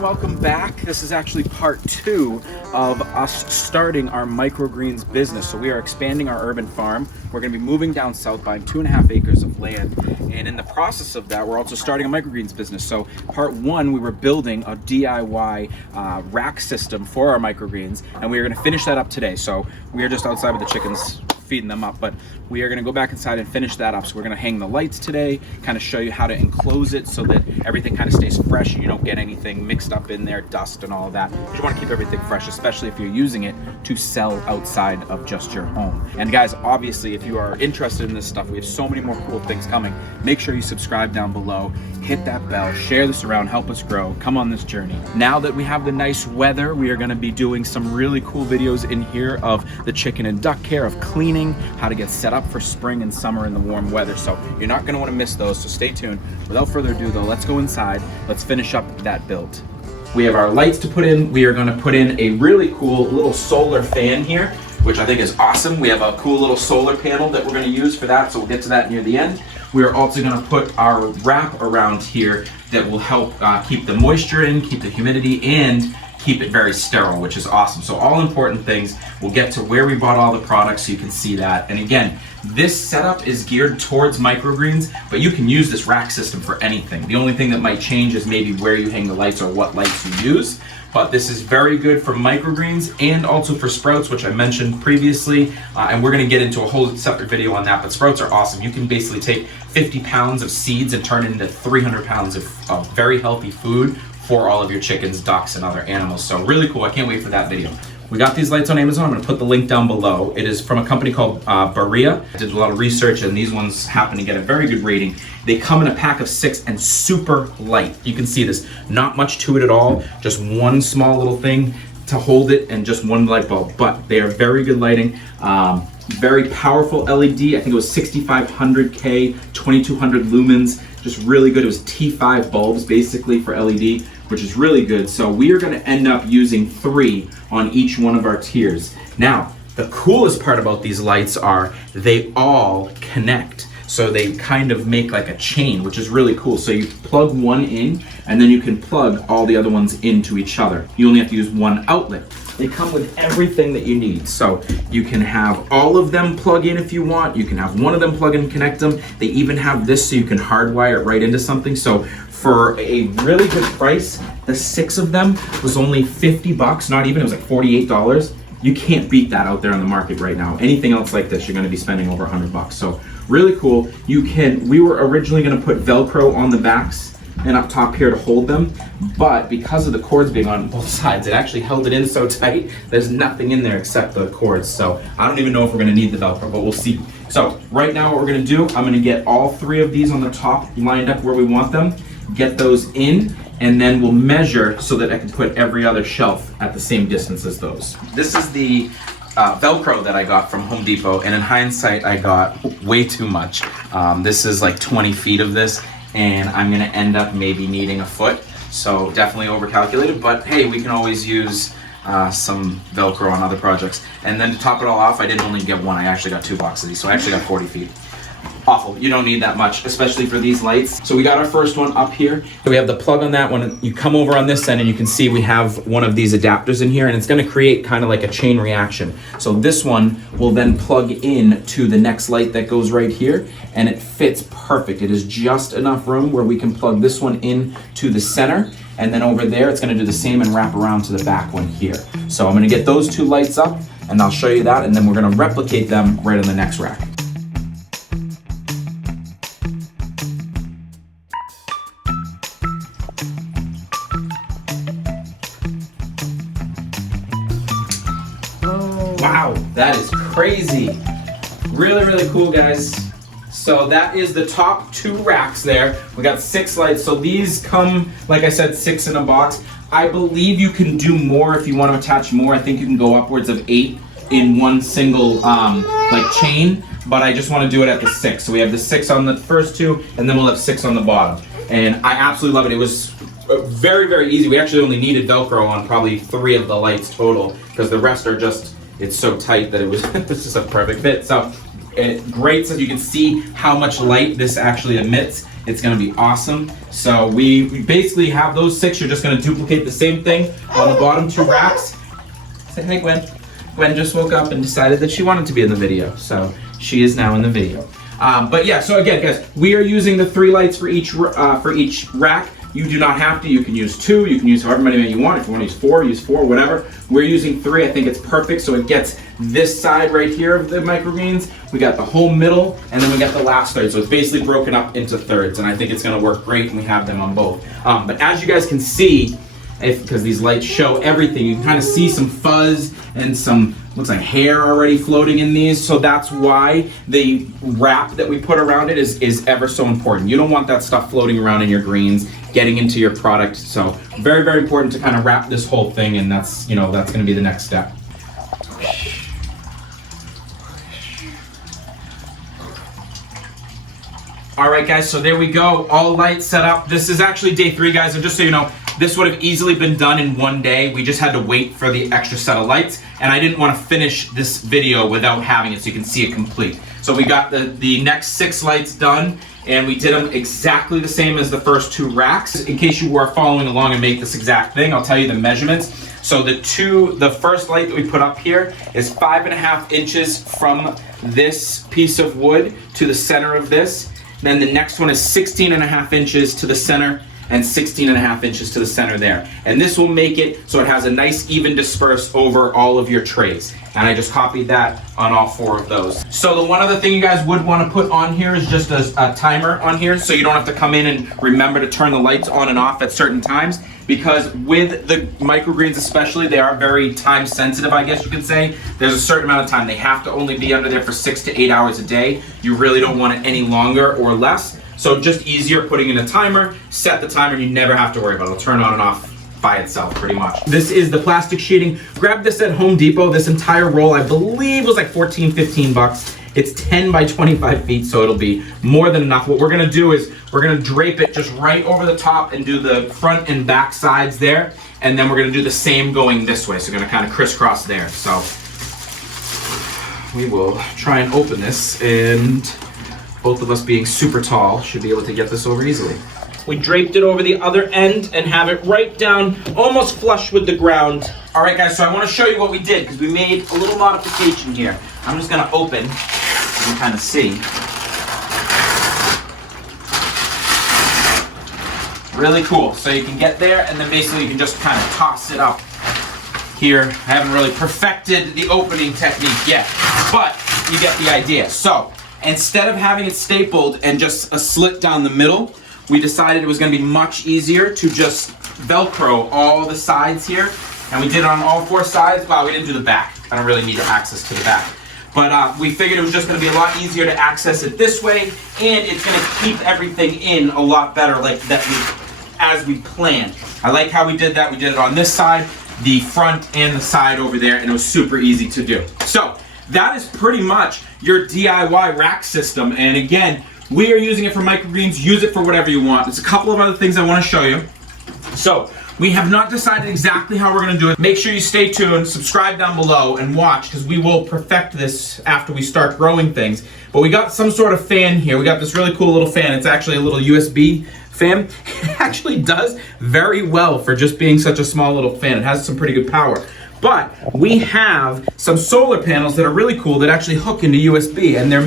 welcome back. This is actually part 2 of us starting our microgreens business. So we are expanding our urban farm. We're going to be moving down south, buying 2.5 acres of land, and in the process of that we're also starting a microgreens business. So part 1, we were building a DIY rack system for our microgreens, and we are going to finish that up today. So we are just outside with the chickens feeding them up, but we are going to go back inside and finish that up. So we're going to hang the lights today, kind of show you how to enclose it so that everything kind of stays fresh and you don't get anything mixed up in there, dust and all of that. You want to keep everything fresh, especially if you're using it to sell outside of just your home. And guys, obviously if you are interested in this stuff, we have so many more cool things coming. Make sure you subscribe down below, hit that bell, share this around, help us grow, come on this journey. Now that we have the nice weather, we are going to be doing some really cool videos in here of the chicken and duck care, of cleaning, how to get set up for spring and summer in the warm weather. So you're not going to want to miss those, so stay tuned. Without further ado though, let's go inside, let's finish up that build. We have our lights to put in. We are going to put in a really cool little solar fan here, which I think is awesome. We have a cool little solar panel that we're going to use for that, so we'll get to that near the end. We are also going to put our wrap around here that will help keep the moisture in, keep the humidity, and keep it very sterile, which is awesome. So all important things. We'll get to where we bought all the products so you can see that. And again, this setup is geared towards microgreens, but you can use this rack system for anything. The only thing that might change is maybe where you hang the lights or what lights you use. But this is very good for microgreens and also for sprouts, which I mentioned previously. And we're gonna get into a whole separate video on that, but sprouts are awesome. You can basically take 50 pounds of seeds and turn it into 300 pounds of very healthy food for all of your chickens, ducks, and other animals. So really cool, I can't wait for that video. We got these lights on Amazon. I'm gonna put the link down below. It is from a company called Berea. I did a lot of research and these ones happen to get a very good rating. They come in a pack of 6 and super light. You can see this, not much to it at all, just one small little thing to hold it and just one light bulb, but they are very good lighting. Very powerful LED, I think it was 6500K, 2200 lumens, just really good. It was T5 bulbs basically for LED, which is really good. So we are gonna end up using 3 on each one of our tiers. Now, the coolest part about these lights are they all connect. So they kind of make like a chain, which is really cool. So you plug one in and then you can plug all the other ones into each other. You only have to use one outlet. They come with everything that you need. So you can have all of them plug in if you want. You can have one of them plug in and connect them. They even have this so you can hardwire it right into something. So for a really good price, the 6 of them was only 50 bucks, not even, it was like $48. You can't beat that out there on the market right now. Anything else like this, you're gonna be spending over 100 bucks. So really cool. We were originally gonna put Velcro on the backs and up top here to hold them, but because of the cords being on both sides, it actually held it in so tight, there's nothing in there except the cords. So I don't even know if we're gonna need the Velcro, but we'll see. So right now what we're gonna do, I'm gonna get all 3 of these on the top lined up where we want them, get those in, and then we'll measure so that I can put every other shelf at the same distance as those. This is the Velcro that I got from Home Depot, and in hindsight I got way too much. This is like 20 feet of this, and I'm gonna end up maybe needing a foot, so definitely overcalculated, but hey, we can always use some Velcro on other projects. And then to top it all off, I didn't only get 1, I actually got 2 boxes of these, so I actually got 40 feet. Awful, you don't need that much, especially for these lights. So we got our first one up here. So we have the plug on that one. You come over on this end and you can see we have one of these adapters in here, and it's gonna create kind of like a chain reaction. So this one will then plug in to the next light that goes right here, and it fits perfect. It is just enough room where we can plug this one in to the center, and then over there it's gonna do the same and wrap around to the back one here. So I'm gonna get those 2 lights up and I'll show you that, and then we're gonna replicate them right on the next rack. Wow, that is crazy. Really, really cool, guys. So that is the top 2 racks there. We got 6 lights. So these come, like I said, 6 in a box. I believe you can do more if you want to attach more. I think you can go upwards of 8 in one single like chain, but I just want to do it at the 6. So we have the 6 on the first 2, and then we'll have 6 on the bottom. And I absolutely love it. It was very, very easy. We actually only needed Velcro on probably 3 of the lights total, because the rest are just, it's so tight that it was it's just a perfect fit. So great, so you can see how much light this actually emits. It's gonna be awesome. So we basically have those 6. You're just gonna duplicate the same thing on the bottom 2 racks. Say hi, Gwen. Gwen just woke up and decided that she wanted to be in the video, so she is now in the video. But yeah, so again, guys, we are using the 3 lights for each rack. You do not have to. You can use 2. You can use however many you want. If you want to use 4, whatever. We're using 3. I think it's perfect. So it gets this side right here of the microgreens. We got the whole middle, and then we got the last third. So it's basically broken up into thirds, and I think it's going to work great, and we have them on both. But as you guys can see, because these lights show everything, you can kind of see some fuzz and some looks like hair already floating in these. So that's why the wrap that we put around it is ever so important. You don't want that stuff floating around in your greens, getting into your product. So very, very important to kind of wrap this whole thing, and that's going to be the next step. All right, guys, so there we go. All lights set up. This is actually day 3, guys, and just so you know, this would have easily been done in one day. We just had to wait for the extra set of lights, and I didn't want to finish this video without having it so you can see it complete. So we got the next 6 lights done, and we did them exactly the same as the first 2 racks. In case you were following along and make this exact thing, I'll tell you the measurements. So the first light that we put up here is 5.5 inches from this piece of wood to the center of this. Then the next one is 16.5 inches to the center and 16.5 inches to the center there. And this will make it so it has a nice even disperse over all of your trays. And I just copied that on all 4 of those. So the one other thing you guys would want to put on here is just a timer on here, so you don't have to come in and remember to turn the lights on and off at certain times. Because with the microgreens especially, they are very time sensitive, I guess you could say. There's a certain amount of time. They have to only be under there for 6 to 8 hours a day. You really don't want it any longer or less. So just easier putting in a timer, set the timer, you never have to worry about it. It'll turn on and off by itself pretty much. This is the plastic sheeting. Grab this at Home Depot. This entire roll, I believe, was like 14, 15 bucks. It's 10 by 25 feet, so it'll be more than enough. What we're gonna do is we're gonna drape it just right over the top and do the front and back sides there. And then we're gonna do the same going this way. So we're gonna kind of crisscross there. So we will try and open this, and both of us being super tall should be able to get this over easily. We draped it over the other end and have it right down, almost flush with the ground. All right, guys, so I want to show you what we did because we made a little modification here. I'm just gonna open, you can kind of see. Really cool. So you can get there, and then basically you can just kind of toss it up here. I haven't really perfected the opening technique yet, but you get the idea. So instead of having it stapled and just a slit down the middle, we decided it was going to be much easier to just Velcro all the sides here. And we did it on all 4 sides. Wow, we didn't do the back. I don't really need access to the back. But we figured it was just going to be a lot easier to access it this way, and it's going to keep everything in a lot better as we planned. I like how we did that. We did it on this side, the front and the side over there, and it was super easy to do. So that is pretty much your DIY rack system. And again, we are using it for microgreens. Use it for whatever you want. There's a couple of other things I want to show you. So we have not decided exactly how we're going to do it. Make sure you stay tuned, subscribe down below, and watch, because we will perfect this after we start growing things. But we got some sort of fan here. We got this really cool little fan. It's actually a little USB fan. It actually does very well for just being such a small little fan. It has some pretty good power. But we have some solar panels that are really cool that actually hook into USB, and they're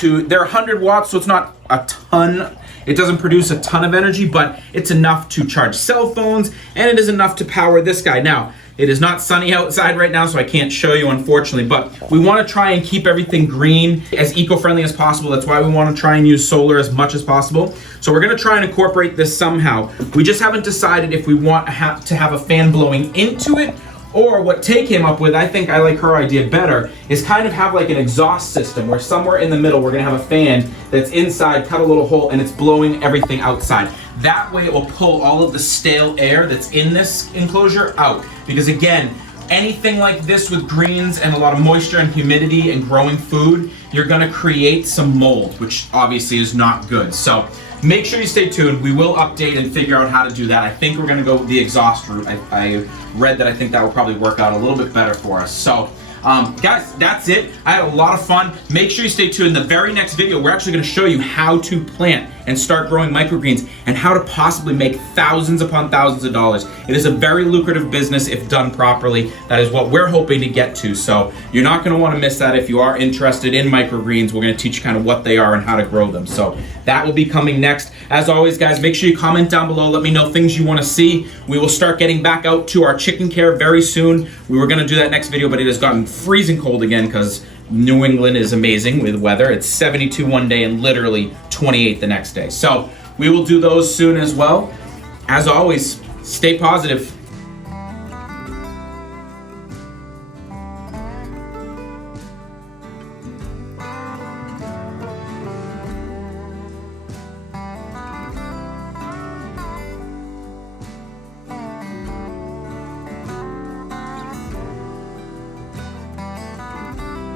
they're 100 watts, so it's not a ton. It doesn't produce a ton of energy, but it's enough to charge cell phones, and it is enough to power this guy. Now, it is not sunny outside right now, so I can't show you, unfortunately, but we want to try and keep everything green, as eco-friendly as possible. That's why we want to try and use solar as much as possible. So we're going to try and incorporate this somehow. We just haven't decided if we want to have a fan blowing into it, or what Tay came up with, I think I like her idea better, is kind of have like an exhaust system where somewhere in the middle we're gonna have a fan that's inside, cut a little hole, and it's blowing everything outside. That way it will pull all of the stale air that's in this enclosure out. Because again, anything like this with greens and a lot of moisture and humidity and growing food, you're gonna create some mold, which obviously is not good. So make sure you stay tuned. We will update and figure out how to do that. I think we're gonna go with the exhaust route. I read that I think that will probably work out a little bit better for us. So Guys, that's it. I had a lot of fun. Make sure you stay tuned. In the very next video, we're actually going to show you how to plant and start growing microgreens and how to possibly make thousands upon thousands of dollars. It is a very lucrative business if done properly. That is what we're hoping to get to. So you're not going to want to miss that. If you are interested in microgreens, we're going to teach you kind of what they are and how to grow them. So that will be coming next. As always, guys, make sure you comment down below. Let me know things you want to see. We will start getting back out to our chicken care very soon. We were going to do that next video, but it has gotten freezing cold again because New England is amazing with weather. It's 72 one day and literally 28 the next day. So we will do those soon as well. As always, stay positive.